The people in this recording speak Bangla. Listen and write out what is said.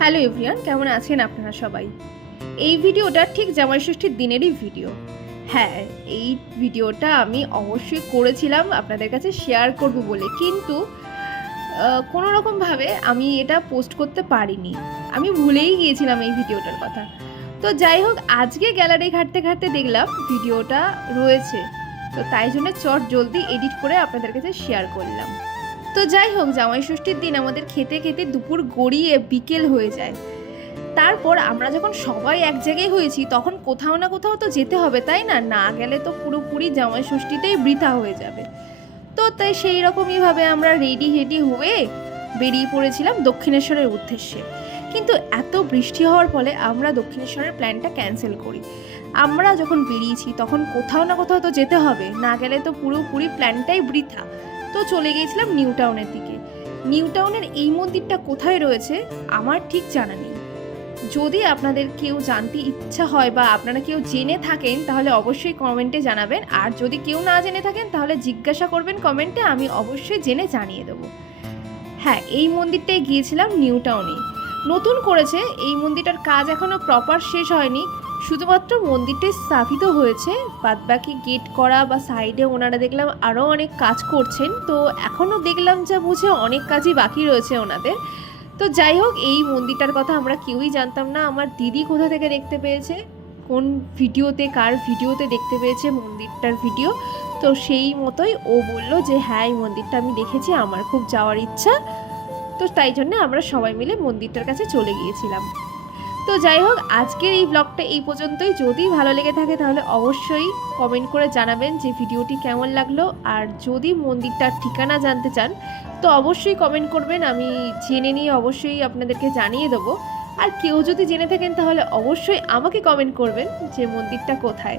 হ্যালো এভরিওয়ান, কেমন আছেন আপনারা সবাই? এই ভিডিওটা ঠিক জামাই ষষ্ঠীর দিনেরই ভিডিও। হ্যাঁ, এই ভিডিওটা আমি অবশ্যই করেছিলাম আপনাদের কাছে শেয়ার করব বলে, কিন্তু কোনো রকমভাবে আমি এটা পোস্ট করতে পারিনি। আমি ভুলেই গিয়েছিলাম এই ভিডিওটার কথা। তো যাই হোক, আজকে গ্যালারি ঘাঁটতে ঘাঁটতে দেখলাম ভিডিওটা রয়েছে। তো তাই জন্য চট জলদি এডিট করে আপনাদের কাছে শেয়ার করলাম। তো যাই হোক, জামাই ষষ্ঠীর দিন আমাদের খেতে খেতে দুপুর গড়িয়ে বিকেল হয়ে যায়। তারপর আমরা যখন সবাই এক জায়গায় হয়েছি তখন কোথাও না কোথাও তো যেতে হবে, তাই না? না গেলে তো পুরোপুরি জামাই ষষ্ঠীতেই বৃথা হয়ে যাবে। তো তাই সেই রকমইভাবে আমরা রেডি হেডি হয়ে বেরিয়ে পড়েছিলাম দক্ষিণেশ্বরের উদ্দেশ্যে। কিন্তু এত বৃষ্টি হওয়ার ফলে আমরা দক্ষিণেশ্বরের প্ল্যানটা ক্যান্সেল করি। আমরা যখন বেরিয়েছি তখন কোথাও না কোথাও তো যেতে হবে, না গেলে তো পুরোপুরি প্ল্যানটাই বৃথা। তো চলে গিয়েছিলাম নিউ টাউনের দিকে। নিউ টাউনের এই মন্দিরটা কোথায় রয়েছে আমার ঠিক জানা নেই। যদি আপনাদের কেউ জানতে ইচ্ছা হয় বা আপনারা কেউ জেনে থাকেন তাহলে অবশ্যই কমেন্টে জানাবেন, আর যদি কেউ না জেনে থাকেন তাহলে জিজ্ঞাসা করবেন কমেন্টে, আমি অবশ্যই জেনে জানিয়ে দেবো। হ্যাঁ, এই মন্দিরটায় গিয়েছিলাম নিউ টাউনে। নতুন করেছে এই মন্দিরটার, কাজ এখনও প্রপার শেষ হয়নি, শুধুমাত্র মন্দিরটাই স্থাপিত হয়েছে। বাদবাকি গেট করা বা সাইডে ওনারা দেখলাম আরও অনেক কাজ করছেন। তো এখনও দেখলাম যা বুঝে অনেক কাজই বাকি রয়েছে ওনাদের। তো যাই হোক, এই মন্দিরটার কথা আমরা কেউই জানতাম না। আমার দিদি কোথা থেকে দেখতে পেয়েছে, কোন ভিডিওতে, কার ভিডিওতে দেখতে পেয়েছে মন্দিরটার ভিডিও, তো সেই মতোই ও বলল যে হ্যাঁ, এই মন্দিরটা আমি দেখেছি, আমার খুব যাওয়ার ইচ্ছা। তো তাই জন্য আমরা সবাই মিলে মন্দিরটার কাছে চলে গিয়েছিলাম। তো যাই হোক, আজকের এই ব্লগটা এই পর্যন্তই। যদি ভালো লেগে থাকে তাহলে অবশ্যই কমেন্ট করে জানাবেন যে ভিডিওটি কেমন লাগলো। আর যদি মন্দিরটার ঠিকানা জানতে চান তো অবশ্যই কমেন্ট করবেন, আমি জেনে নিয়ে অবশ্যই আপনাদেরকে জানিয়ে দেবো। আর কেউ যদি জেনে থাকেন তাহলে অবশ্যই আমাকে কমেন্ট করবেন যে মন্দিরটা কোথায়।